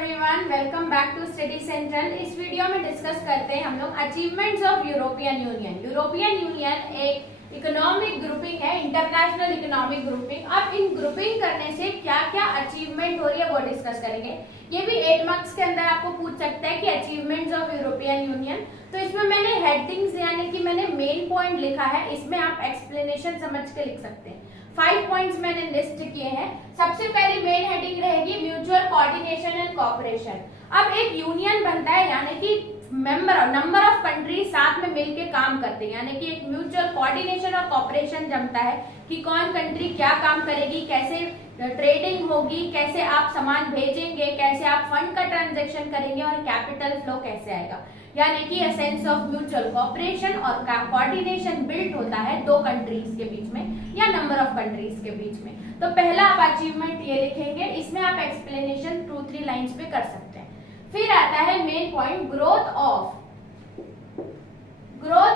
Everyone, welcome back to study central. इस video में discuss करते हैं हम लोग achievements of European Union. European Union एक इकोनॉमिक ग्रुपिंग है, इंटरनेशनल इकोनॉमिक ग्रुपिंग। अब इन ग्रुपिंग करने से क्या क्या अचीवमेंट हो रही है वो डिस्कस करेंगे। ये भी 8 मार्क्स के अंदर आपको पूछ सकता है कि अचीवमेंट्स ऑफ यूरोपियन यूनियन। तो इसमें मैंने हेडिंग्स यानी कि मैंने मेन पॉइंट लिखा है, इसमें आप एक्सप्लेनेशन समझ के लिख सकते हैं। 5 पॉइंट्स मैंने लिस्ट किए हैं। सबसे पहले मेन हेडिंग रहेगी म्यूचुअल कोऑर्डिनेशन एंड कोऑपरेशन। अब एक यूनियन बनता है यानी कि नंबर ऑफ कंट्रीज साथ में मिलके काम करते हैं, यानी कि एक म्यूचुअल कोऑर्डिनेशन और कोऑपरेशन जमता है कि कौन कंट्री क्या काम करेगी, कैसे ट्रेडिंग होगी, कैसे आप सामान भेजेंगे, कैसे आप फंड का ट्रांजैक्शन करेंगे और कैपिटल फ्लो कैसे आएगा। यानी कि सेंस ऑफ म्यूचुअल कोऑपरेशन और कोऑर्डिनेशन बिल्ड होता है दो कंट्रीज के बीच में या नंबर ऑफ कंट्रीज के बीच में। तो पहला आप अचीवमेंट ये लिखेंगे, इसमें आप एक्सप्लेनेशन 2-3 लाइंस पे कर सकते हैं। फिर आता है main point growth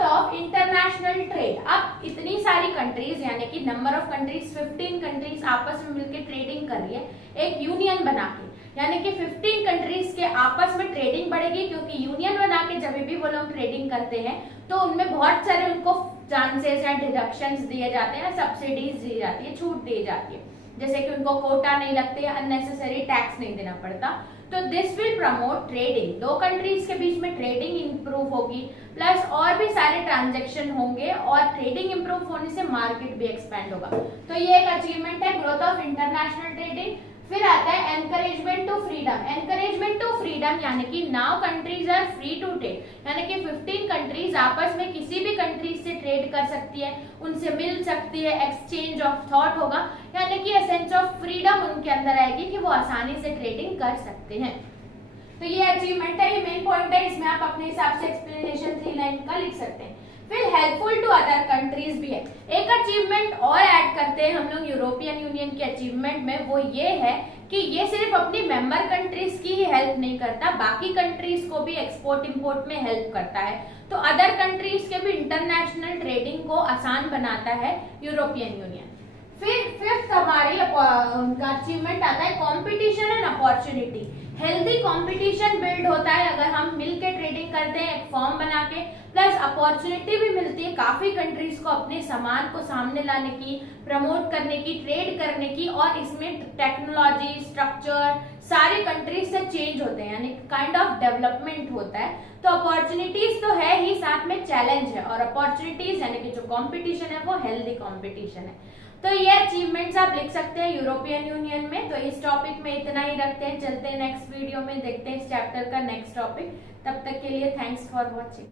of international trade. अब इतनी सारी कंट्रीज यानी कि नंबर ऑफ कंट्रीज 15 कंट्रीज आपस में मिलकर ट्रेडिंग कर रही है एक यूनियन बना के, यानी कि 15 कंट्रीज के आपस में ट्रेडिंग बढ़ेगी, क्योंकि यूनियन बना के जब भी वो लोग ट्रेडिंग करते हैं तो उनमें बहुत सारे उनको चांसेस या डिडक्शंस दिए जाते हैं, सब्सिडीज दी जाती है, छूट दी जाती है, जैसे कि उनको कोटा नहीं लगते, अननेसेसरी टैक्स नहीं देना पड़ता। तो दिस विल प्रमोट ट्रेडिंग, दो कंट्रीज के बीच में ट्रेडिंग इंप्रूव होगी, प्लस और भी सारे ट्रांजैक्शन होंगे और ट्रेडिंग इंप्रूव होने से मार्केट भी एक्सपैंड होगा। तो ये एक अचीवमेंट है, ग्रोथ ऑफ इंटरनेशनल ट्रेडिंग। फिर आता है encouragement to freedom. Encouragement to freedom यानी कि now countries are free to trade, यानी कि 15 कंट्रीज आपस में किसी भी कंट्रीज से ट्रेड कर सकती है, उनसे मिल सकती है, एक्सचेंज ऑफ थॉट होगा, यानी कि सेंस ऑफ फ्रीडम उनके अंदर आएगी कि वो आसानी से ट्रेडिंग कर सकते हैं। तो ये अचीवमेंट है, ये मेन पॉइंट है, इसमें आप अपने हिसाब से एक्सप्लेनेशन 3 लाइन का लिख सकते हैं। फिर हेल्पफुल टू अदर कंट्रीज भी है। एक अचीवमेंट और ऐड करते हैं हम लोग यूरोपियन यूनियन के अचीवमेंट में, वो ये है कि ये सिर्फ अपनी मेंबर कंट्रीज की ही हेल्प नहीं करता, बाकी कंट्रीज को भी एक्सपोर्ट इंपोर्ट में हेल्प करता है। तो अदर कंट्रीज के भी इंटरनेशनल ट्रेडिंग को आसान बनाता है यूरोपियन यूनियन। फिर फिफ्थ हमारी अचीवमेंट आता है competition and opportunity. Healthy competition build होता है अगर हम मिलके ट्रेडिंग करते हैं एक फॉर्म बना के, प्लस अपॉर्चुनिटी भी मिलती है काफी कंट्रीज को अपने सामान को सामने लाने की, प्रमोट करने की, ट्रेड करने की, और इसमें टेक्नोलॉजी स्ट्रक्चर सारे कंट्रीज से चेंज होते हैं, यानी काइंड ऑफ डेवलपमेंट होता है। तो अपॉर्चुनिटीज तो है ही, साथ में चैलेंज है, और अपॉर्चुनिटीज यानी कि जो कंपटीशन है वो हेल्दी कंपटीशन है। तो ये अचीवमेंट्स आप लिख सकते हैं यूरोपियन यूनियन में। तो इस टॉपिक में इतना ही रखते हैं, चलते हैं नेक्स्ट वीडियो में, देखते हैं इस चैप्टर का नेक्स्ट टॉपिक। तब तक के लिए थैंक्स फॉर वॉचिंग।